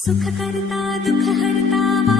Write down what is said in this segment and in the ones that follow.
सुख करता दुख हरता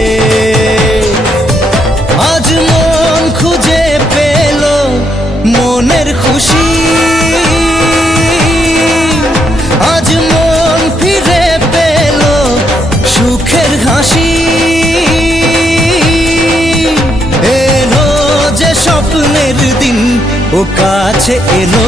ও কাছে এলো।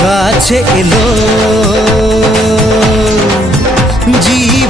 কাছে এলো। জীব